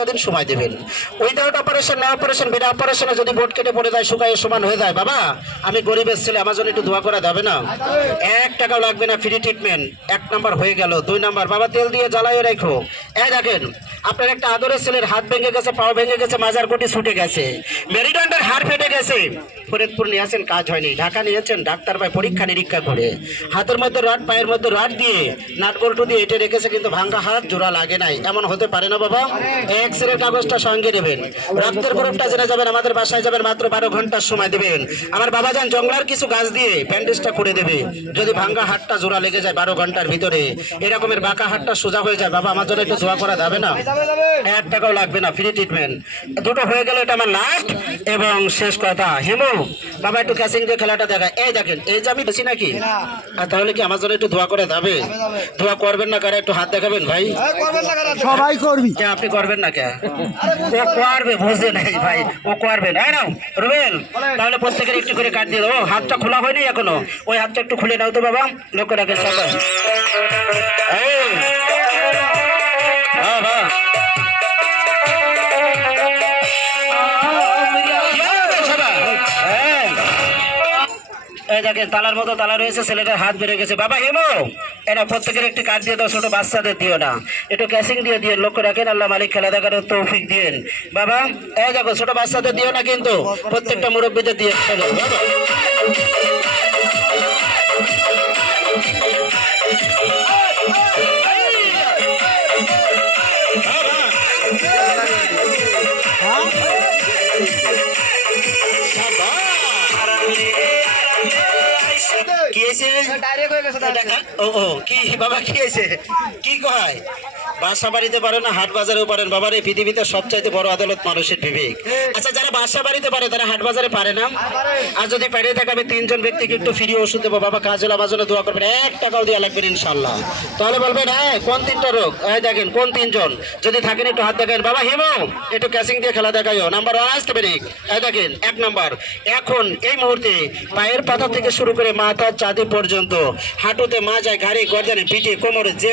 একটা দিন সময় দেবেন? উইদাউট অপারেশন না অপারেশন বিনা অপারেশনে যদি বোট কেটে পড়ে যায়, শুকায় সমান হয়ে যায়। বাবা, আমি গরিবের ছেলে, আমার একটু দোয়া করা যাবে না? এক টাকাও লাগবে না ফ্রি ট্রিটমেন্ট এক নাম্বার হয়ে গেল, দুই নাম্বার। বাবা, তেল দিয়ে জ্বালাইয়ে রাখো। এই দেখেন, আপনার একটা আদরের ছেলের হাত ভেঙে গেছে, পাও ভেঙে গেছে, মাজার কোটি ছুটে গেছে। মেরুদণ্ডের হাড় ফেটে গেছে। ফরিদপুর নিয়ে আসেন, কাজ হয়নি। ঢাকা নিয়েছেন ডাক্তার ভাই পরীক্ষা নিরীক্ষা করে। হাতের মধ্যে রড, পায়ের মধ্যে রড দিয়ে নাট বল্টু দিয়ে এটে রেখেছে, কিন্তু ভাঙ্গা হাত জোড়া লাগে নাই। এমন হতে পারে না বাবা? এক্স রে কাগজটা সঙ্গে নেবেন। রক্তের গ্রুপটা জেনে যাবেন আমাদের বাসায় যাবেন মাত্র বারো ঘণ্টার সময় দেবেন। আমার বাবা যান জঙ্গলার কিছু গাছ দিয়ে ব্যান্ডেজটা করে দেবে। যদি ভাঙ্গা হাতটা জোড়া লেগে যায় বারো ঘণ্টার ভিতরে এরকমের বাঁকা হাতটা সোজা হয়ে যায় বাবা আমার জন্য একটু দোয়া করা যাবে না? এক টাকাও লাগবে না ফ্রি ট্রিটমেন্ট দুটো হয়ে গেল এটা আমার লাস্ট এবং শেষ কথা। হেমু বাবা একটু ক্যাচিং দিয়ে খেলাটা দেখায়। এই দেখেন এই যে আমি বেশি নাকি? আর তাহলে কি আমার জন্য একটু দোয়া করে যাবে? দোয়া করবেন না কারে একটু হাত দেখাবেন ভাই? সবাই করবি। আপনি করবেন না ও করবে বুঝতে নাই ভাই। ও করবে না। নাও রুবেল তাহলে প্রত্যেকের একটু করে কাট দিয়ে দেবো হাতটা খোলা হয়নি এখনও। ওই হাতটা একটু খুলে নাও তো বাবা। লক্ষ্য রাখেন সবাই। এই। এই দেখেন তালার মতো তালা রয়েছে ছেলেটার হাত বেড়ে গেছে। বাবা হেমো! এটা প্রত্যেকের একটি কার্ড দিয়ে দাও ছোট বাচ্চাদের দিও না। একটু ক্যাশিং দিয়ে দিয়ে লক্ষ্য রাখেন আল্লাহ মালিক খেলা দেখার তৌফিক দিন বাবা এই দেখো ছোট বাচ্চাদের দিও না কিন্তু প্রত্যেকটা মুরব্বীদের দিয়ে। চলো, বাবা। কি হয়েছে? হয়ে ও ও কি বাবা কি হয়েছে? কি কয়? বাসা বাড়িতে পারেন না হাট বাজারেও পারেন। বাবার এই পৃথিবীতে সবচাইতে বড় আদালত মানুষের বিবেক। আচ্ছা যারা বাসা বাড়িতে পারে তারা হাট বাজারে পারে না? আর যদি পারে থাকে আমি তিনজন ব্যক্তিকে একটু ফ্রি ওষুধ দেবো। বাবা কাজ আমার জন্য দোয়া করবেন। এক টাকাও দেওয়া লাগবে না ইনশাল্লাহ তাহলে বলবেন হ্যাঁ কোন তিনটা রোগ? এই দেখেন কোন তিনজন? যদি থাকেন একটু হাত দেখেন। বাবা হিমো একটু ক্যাচিং দিয়ে খেলা দেখাইও। নাম্বার ওয়ান ব্রেক এই দেখেন এক নাম্বার। এখন এই মুহূর্তে পায়ের পাতা থেকে শুরু করে মাথার চাঁদে পর্যন্ত হাঁটুতে মাজায় ঘাড়ি গর্দানে পিঠে কোমরে যে